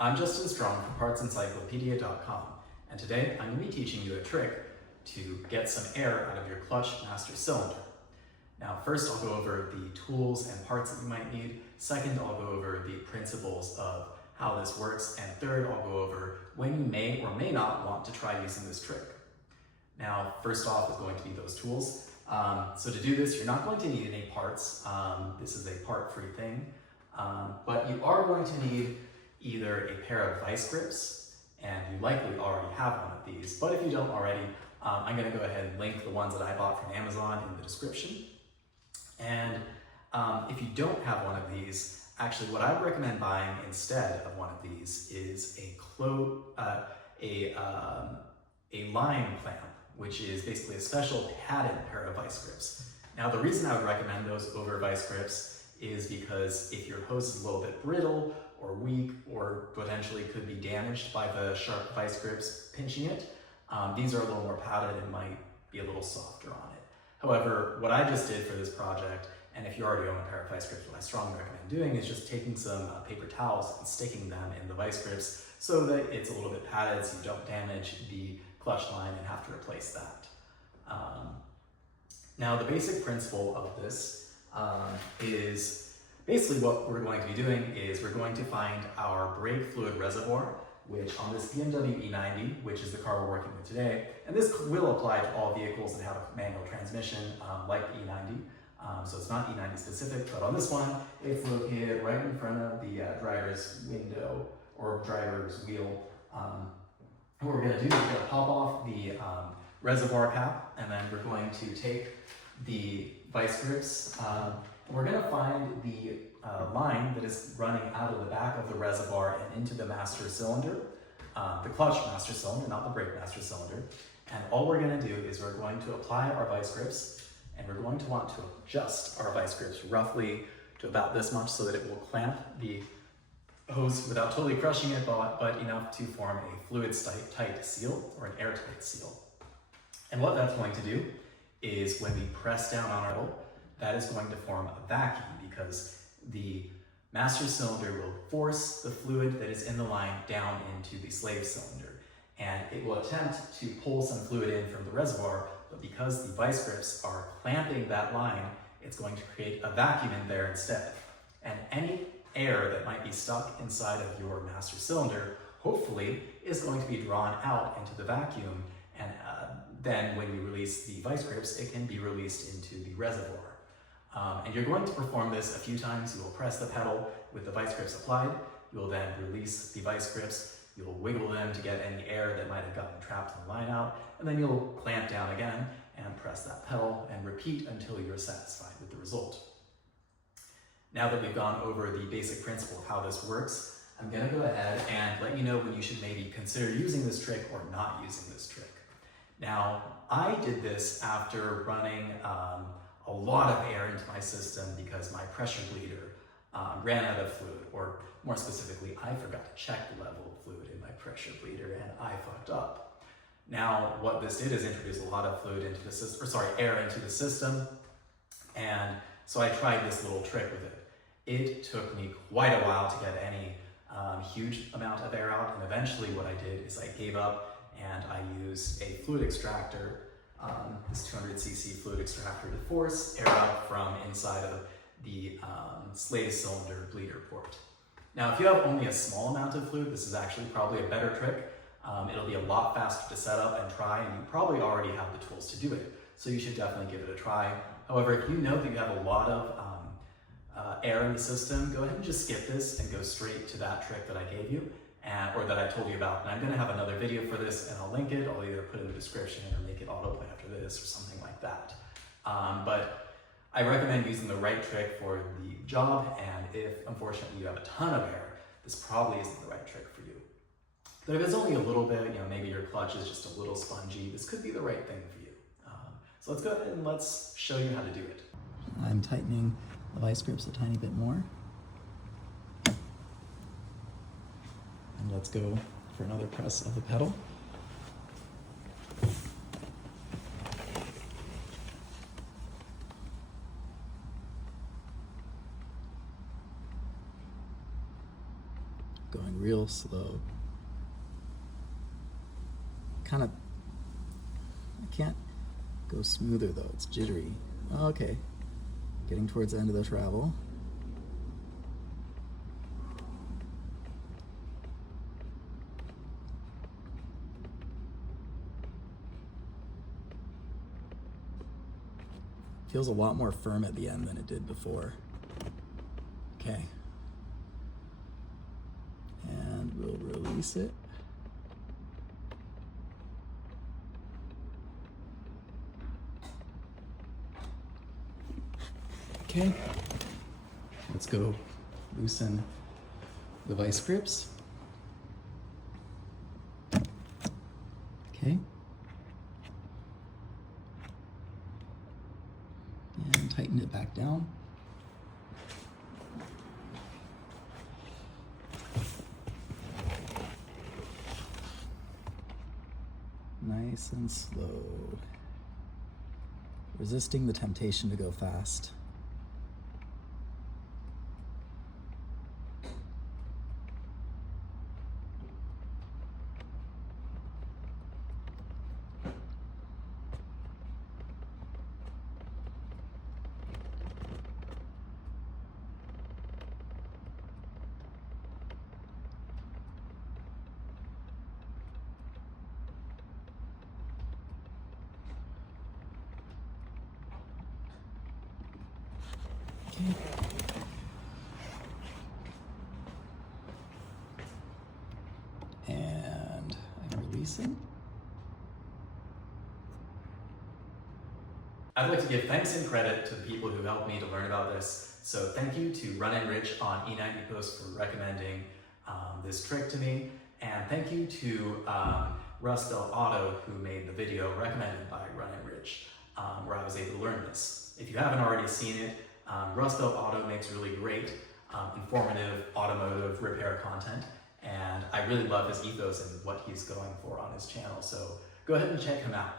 I'm Justin Strong from PartsEncyclopedia.com, and today I'm going to be teaching you a trick to get some air out of your clutch master cylinder. Now, first I'll go over the tools and parts that you might need. Second, I'll go over the principles of how this works. And third, I'll go over when you may or may not want to try using this trick. Now, first off is going to be those tools. So to do this, you're not going to need any parts. This is a part-free thing, but you are going to need either a pair of vice grips, and you likely already have one of these, but if you don't already, I'm going to go ahead and link the ones that I bought from Amazon in the description. And if you don't have one of these, actually what I would recommend buying instead of one of these is a line clamp, which is basically a special padded pair of vice grips. Now, the reason I would recommend those over vice grips is because if your hose is a little bit brittle or weak or potentially could be damaged by the sharp vice grips pinching it, these are a little more padded and might be a little softer on it. However, what I just did for this project, and if you already own a pair of vice grips, what I strongly recommend doing is just taking some paper towels and sticking them in the vice grips so that it's a little bit padded so you don't damage the clutch line and have to replace that. Now, the basic principle of this is basically what we're going to be doing is we're going to find our brake fluid reservoir, which on this BMW E90, which is the car we're working with today, and this will apply to all vehicles that have a manual transmission like the E90, so it's not E90 specific, but on this one, it's located right in front of the driver's window or driver's wheel. What we're going to do is we're going to pop off the reservoir cap, and then we're going to take the vice grips. We're going to find the line that is running out of the back of the reservoir and into the master cylinder, the clutch master cylinder, not the brake master cylinder. And all we're going to do is we're going to apply our vice grips, and we're going to want to adjust our vice grips roughly to about this much so that it will clamp the hose without totally crushing it, but enough to form a fluid-tight seal or an airtight seal. And what that's going to do is when we press down on our hole, that is going to form a vacuum because the master cylinder will force the fluid that is in the line down into the slave cylinder. And it will attempt to pull some fluid in from the reservoir, but because the vice grips are clamping that line, it's going to create a vacuum in there instead. And any air that might be stuck inside of your master cylinder, hopefully, is going to be drawn out into the vacuum, and then when you release the vice grips, it can be released into the reservoir. And you're going to perform this a few times. You will press the pedal with the vice grips applied. You will then release the vice grips. You'll wiggle them to get any air that might have gotten trapped in the line out, and then you'll clamp down again and press that pedal and repeat until you're satisfied with the result. Now that we've gone over the basic principle of how this works, I'm going to go ahead and let you know when you should maybe consider using this trick or not using this trick. Now, I did this after running a lot of air into my system because my pressure bleeder ran out of fluid, or more specifically, I forgot to check the level of fluid in my pressure bleeder and I fucked up. Now, what this did is introduce a lot of fluid into the system, air into the system, and so I tried this little trick with it. It took me quite a while to get any huge amount of air out, and eventually what I did is I gave up and I used a fluid extractor, this 200cc fluid extractor, to force air out from inside of the slave cylinder bleeder port. Now, if you have only a small amount of fluid, this is actually probably a better trick. It'll be a lot faster to set up and try, and you probably already have the tools to do it, so you should definitely give it a try. However, if you know that you have a lot of air in the system, go ahead and just skip this and go straight to that trick that I gave you, or that I told you about. And I'm going to have another video for this, and I'll link it. I'll either put it in the description or make it autoplay after this or something like that. But I recommend using the right trick for the job, and if, unfortunately, you have a ton of air, this probably isn't the right trick for you. But if it's only a little bit, maybe your clutch is just a little spongy, this could be the right thing for you. So let's go ahead and let's show you how to do it. I'm tightening the vice grips a tiny bit more. And let's go for another press of the pedal. Going real slow. Kind of, I can't go smoother though, it's jittery. Okay, getting towards the end of the travel. Feels a lot more firm at the end than it did before. Okay. And we'll release it. Okay. Let's go loosen the vice grips. Okay. And tighten it back down. Nice and slow. Resisting the temptation to go fast. Okay. And I'm releasing. I'd like to give thanks and credit to the people who helped me to learn about this. So thank you to Run and Rich on E90 Post for recommending this trick to me. And thank you to Russ Del Auto, who made the video recommended by Run and Rich, where I was able to learn this. If you haven't already seen it, Russ Del Auto makes really great, informative automotive repair content, and I really love his ethos and what he's going for on his channel, so go ahead and check him out.